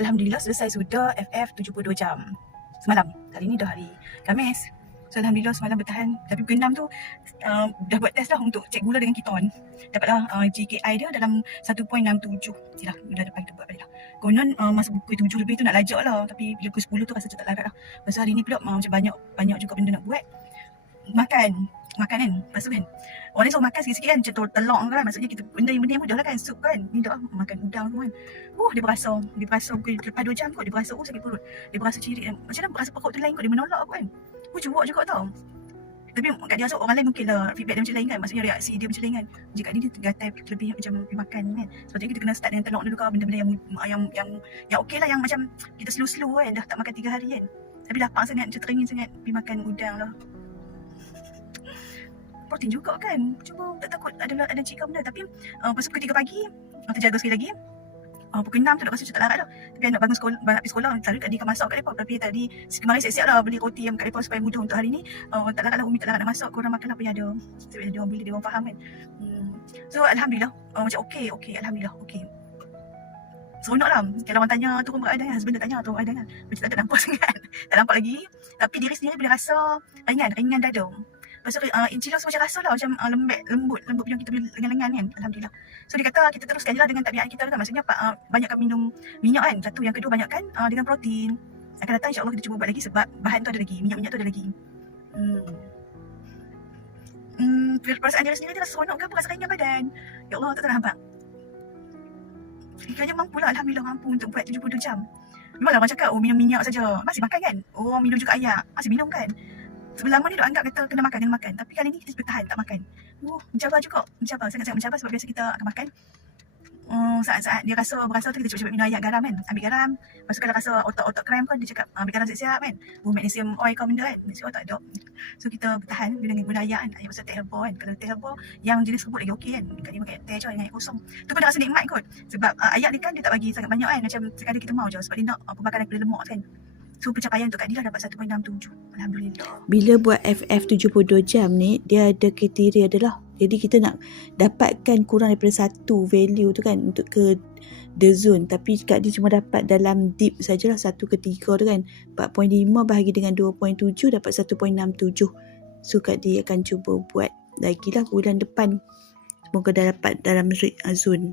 Alhamdulillah selesai sudah FF 72 jam semalam. Hari ni dah hari Khamis. So Alhamdulillah semalam bertahan. Tapi pukul 6 tu dah buat test dah untuk cek gula dengan keton. Dapatlah GKI dia dalam 1.67. Silah, dah dapat kita buat balik lah. Konon masa pukul 7 lebih tu nak lajak lah. Tapi bila pukul 10 tu rasa macam tak larat lah. Masa hari ni pula macam banyak juga benda nak buat. Makan kan. Lepas tu kan orang ni suruh makan sikit-sikit kan. Macam telur kan. Maksudnya kita benda yang mudah lah kan. Sup kan. Ni dah makan udang semua kan. Dia berasa pukul lepas 2 jam kot. Dia berasa sakit perut. Dia berasa cirit. Macam mana berasa perut tu lain kot. Dia menolak aku kan. Cuak juga tau. Tapi kat dia orang lain mungkin lah feedback dia macam lain kan. Maksudnya reaksi dia macam lain kan. Jika ni dia tergatal lebih macam makan kan. Sebab tu kita kena start dengan telur dulu kan. Benda-benda yang okey lah. Yang macam kita slow-slow kan. Dah tak makan 3 hari kan. Tapi lapang sangat. Macam teringin sangat. Pergi makan udang lah. Protein juga kan. Cuma tak takut ada cik benda. Tapi lepas pukul 3 pagi terjaga sekali lagi. Pukul 6 tu dah rasa macam tak larat dah. Tapi nak bangun sekolah, nak pergi sekolah, selalu Kak Di akan masak kat depan. Tapi tadi kemarin siap-siap lah beli roti yang kat depan supaya mudah untuk hari ni. Tak larat lah, Umi tak larat nak masak. Korang makan apa yang ada. Sebab dia orang beli, dia orang faham kan. So Alhamdulillah macam okey. Alhamdulillah okey. Seronok lah. Kalau orang tanya turun berat badan, husband dah tanya turun berat badan kan. Macam tak nampak sangat. Tak nampak lagi. Tapi diri sendiri bila rasa ringan dada. Lepas tu Encik macam rasa lah macam lembut yang kita beli lengan-lengan kan. Alhamdulillah. So dia kata kita teruskan je lah dengan tabiat kita kan. Maksudnya banyakkan minum minyak kan. Satu. Yang kedua banyakkan dengan protein. Akan datang insyaAllah kita cuba buat lagi sebab bahan tu ada lagi. Minyak tu ada lagi. Perasaan diri sendiri dia rasa seronok kan. Rasa ringan badan. Ya Allah tak nampak. Kiranya mampu lah. Alhamdulillah mampu untuk buat 72 jam. Memanglah orang cakap minum minyak saja. Masih makan kan. Minum juga ayak. Masih minum kan. Sebelum lama ni dok anggap kata kena makan. Tapi kali ni kita bertahan tak makan. Mencabar juga. Sangat-sangat mencabar sebab biasa kita akan makan. Saat-saat dia berasa tu kita cepat-cepat minum ayak garam kan. Ambil garam. Lepas tu kalau rasa otak kram kan dia cakap ambil garam siap-siap kan. Magnesium oil kau benda kan. Magnesium oil tak ada. So kita bertahan dengan guna ayak kan. Ayak pasal teh herbal kan. Kalau teh herbal yang jenis rebut lagi okey kan. Kat dia pakai teh je dengan air kosong. Tu pun dah rasa nikmat kot. Sebab ayak ni kan dia tak bagi sangat banyak kan. Macam sekadar kita mau je. Sebab dia nak pembakaran kepada lemak kan. So pencapaian untuk Kak Dila dapat 1.67. Alhamdulillah. Bila buat FF 72 jam ni, dia ada kriteria adalah. Jadi kita nak dapatkan kurang daripada satu value tu kan untuk ke the zone. Tapi Kak Dila cuma dapat dalam deep sajalah 1 ke 3 tu kan. 4.5 bahagi dengan 2.7 dapat 1.67. So Kak Dila akan cuba buat lagi lah bulan depan. Semoga dah dapat dalam zone.